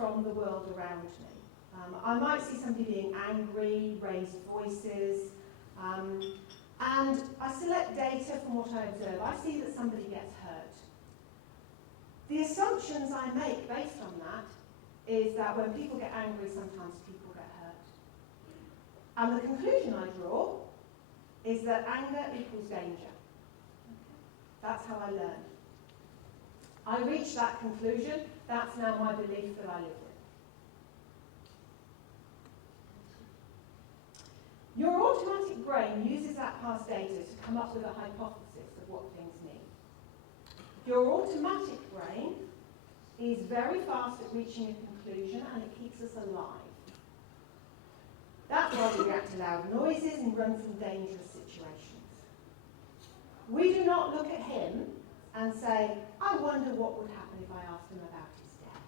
from the world around me. I might see somebody being angry, raised voices, and I select data from what I observe. I see that somebody gets hurt. The assumptions I make based on that is that when people get angry, sometimes people get hurt. And the conclusion I draw is that anger equals danger. That's how I learn. I reach that conclusion. That's now my belief that I live with. Your automatic brain uses that past data to come up with a hypothesis of what things mean. Your automatic brain is very fast at reaching a conclusion, and it keeps us alive. That's why we react to loud noises and run from dangerous situations. We do not look at him and say, I wonder what would happen if I asked him about his day.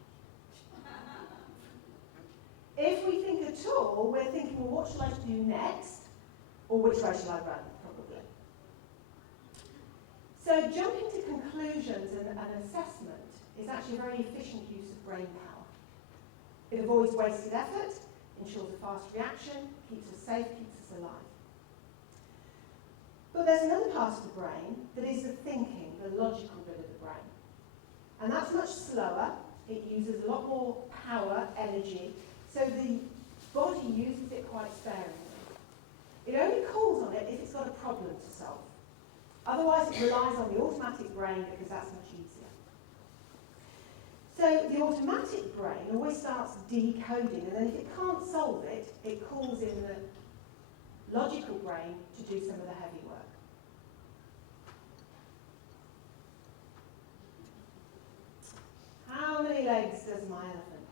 If we think at all, we're thinking, well, what shall I do next? Or which way shall I run, probably. So jumping to conclusions and assessment is actually a very efficient use of brain power. It avoids wasted effort, ensures a fast reaction, keeps us safe, keeps us alive. But there's another part of the brain that is the thinking, the logical bit of the brain. And that's much slower. It uses a lot more power, energy, so the body uses it quite sparingly. It only calls on it if it's got a problem to solve. Otherwise, it relies on the automatic brain because that's much easier. So the automatic brain always starts decoding, and then if it can't solve it, it calls in the logical brain to do some of the heavy work. How many legs does my elephant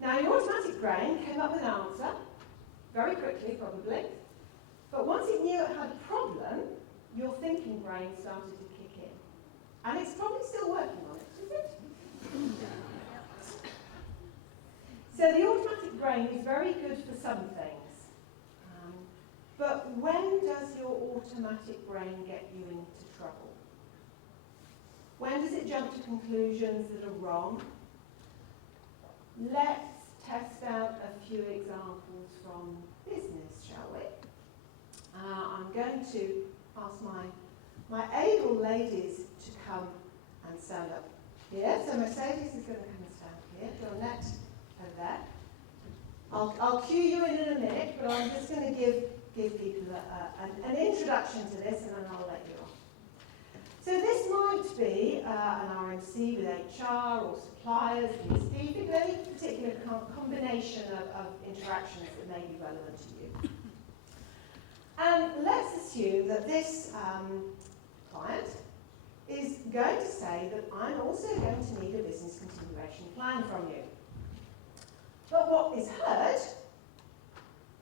have? Now, your automatic brain came up with an answer, very quickly probably, but once it knew it had a problem, your thinking brain started to kick in. And it's probably still working on it, is it? So the automatic brain is very good for some things. But when does your automatic brain get you into trouble? When does it jump to conclusions that are wrong? Let's test out a few examples from business, shall we? I'm going to ask my able ladies to come and stand up here. So Mercedes is going to come and stand here. Donette over there. I'll cue you in a minute, but I'm just going to give people an introduction to this, and then I'll let you on. So this might be an RMC with HR or suppliers, ESD, any particular combination of interactions that may be relevant to you. And let's assume that this client is going to say that I'm also going to need a business continuation plan from you. But what is heard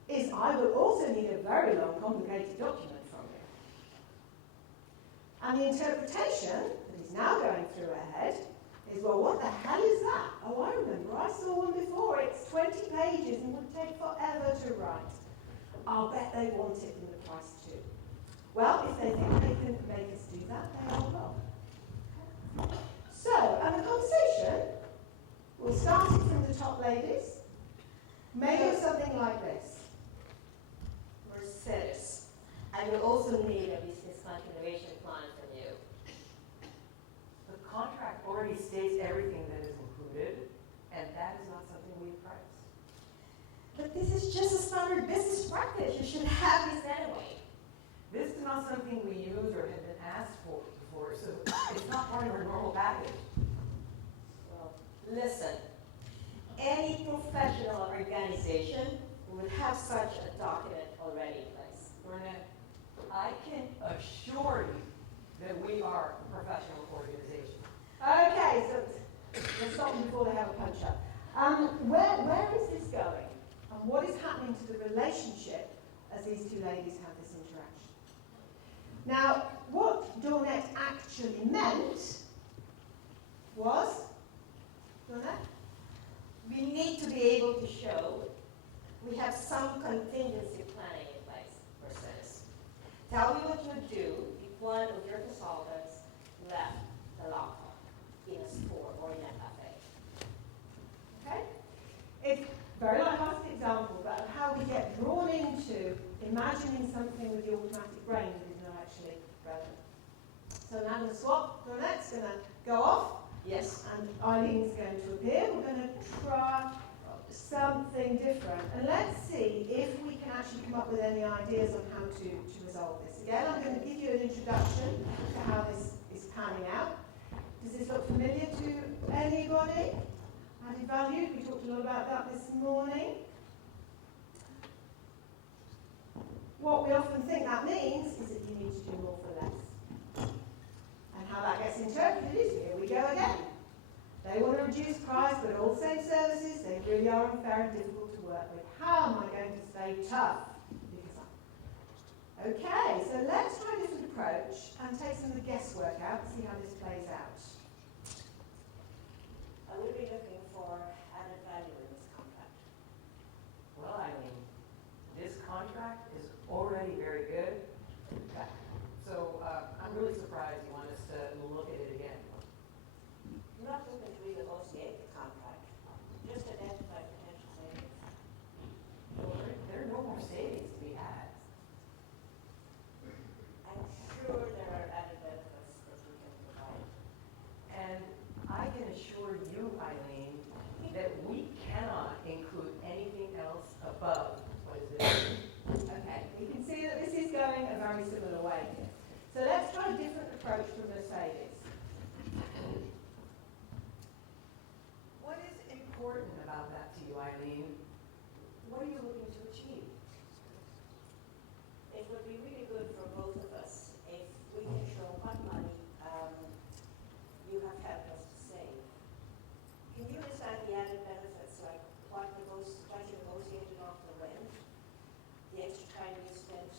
is I will also need a very long, complicated document from you. And the interpretation that is now going through her head is, well, what the hell is that? Oh, I remember, I saw one before. It's 20 pages and would take forever to write. I'll bet they want it in the price too. Well, if they think they can make us do that, they are wrong. So, and the conversation, we'll start it from the top ladies. Maybe something like this. Mercedes, I will also need a business continuation plan from you. The contract already states everything that is included, and that is not something we price. But this is just a standard business practice. You should have this anyway. This is not something we use or have been asked for before, so it's not part of our normal package. Well, listen. Any professional organization would have such a document already in place. Burnett, I can assure you that we are a professional organization. Okay, so let's stop them before they have a punch-up. Where is this going? And what is happening to the relationship as these two ladies have this interaction? Now, what Dawnette actually meant was, Dawnette? We need to be able to show we have some contingency planning in place, Mercedes. Tell me what you would do if one of your consultants left the locker in a store or in going to swap. Donette's going to go off. Yes. And Eileen's going to appear. We're going to try something different. And let's see if we can actually come up with any ideas on how to resolve this. Again, I'm going to give you an introduction to how this is panning out. Does this look familiar to anybody? Added value, we talked a lot about that this morning. What we often think that means is that you need to do more for less. And how that gets interpreted is, here we go again. They want to reduce price, but all the same services, they really are unfair and difficult to work with. How am I going to stay tough? Okay, so let's try a different approach and take some of the guesswork out and see how this plays out. I will be looking for added value in this contract. Well, I mean, this contract is already very good. So I'm really surprised you want us to look at it again. I'm not looking to renegotiate the contract, just identify potential savings. Well, there are no more savings to be had. I'm sure there are added benefits that we can provide. And I can assure you, Eileen, that we cannot include anything else above what is there. Okay, you can see that this is going a very similar way here. So let's try a different approach for Mercedes. What is important about that to you, Eileen? What are you looking to achieve? It would be really good for both of us if we can show what money you have helped us to save. Can you decide the added benefits, like what you negotiated off the rent, the extra time you spent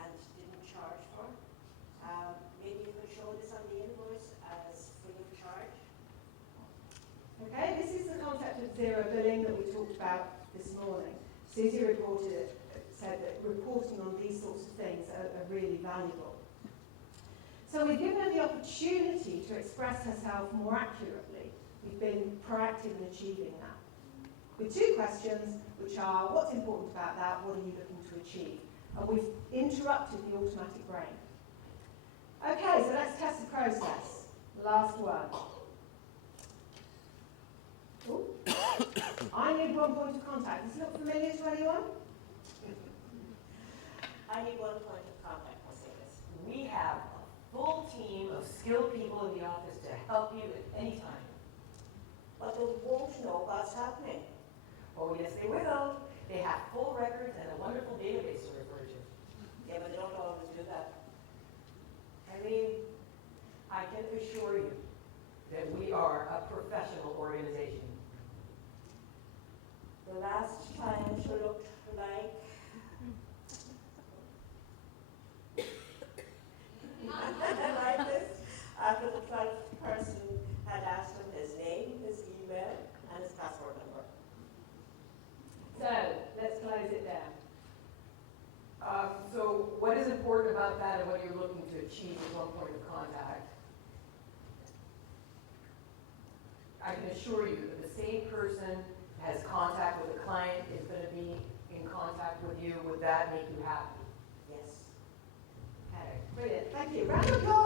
and didn't charge for? Maybe you could show this on the invoice as free of charge. Okay, this is the concept of zero billing that we talked about this morning. Susie said that reporting on these sorts of things are really valuable. So we've given her the opportunity to express herself more accurately. We've been proactive in achieving that. With two questions, which are, what's important about that? What are you looking to achieve? And we've interrupted the automatic brain. Okay, so let's test the process. Last one. Ooh. I need one point of contact. Does it look familiar to anyone? I need one point of contact, I'll say this. We have a full team of skilled people in the office to help you at any time. But they won't know what's happening. Oh, yes, they will. They have full records and a wonderful database to refer to. Yeah, but they don't always do that. I mean, I can assure you that we are a professional organization. The last time she looked like like this, after the 12th person had asked him his name, his email, and his password number. So, let's close it down. So what is important about that and what you're looking to achieve with one point of contact? I can assure you that the same person has contact with a client is going to be in contact with you. Would that make you happy? Yes. Okay, brilliant. Thank you. Round of applause.